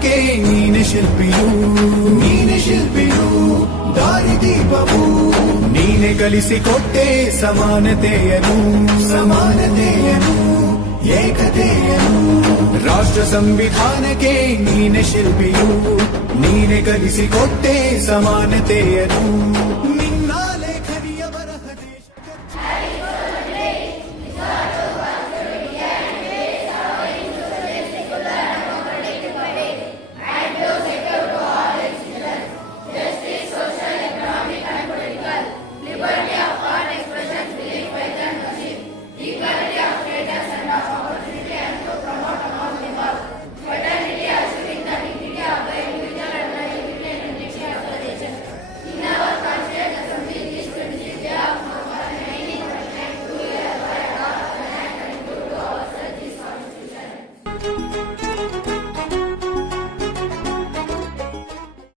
ಸಂವಿಧಾನಕ್ಕೆ ನೀನೆ ಶಿಲ್ಪಿಯು, ನೀನೆ ಶಿಲ್ಪಿಯು, ದಾರಿದೀಪವು ನೀನೆ ಕಲಿಸಿಕೊಟ್ಟೆ ಸಮಾನತೆಯನು, ಸಮಾನತೆಯನು, ಏಕತೆಯನು. ರಾಷ್ಟ್ರ ಸಂವಿಧಾನಕ್ಕೆ ನೀನೆ ಶಿಲ್ಪಿಯು, ನೀನೆ ಕಲಿಸಿಕೊಟ್ಟೆ ಸಮಾನತೆಯನು.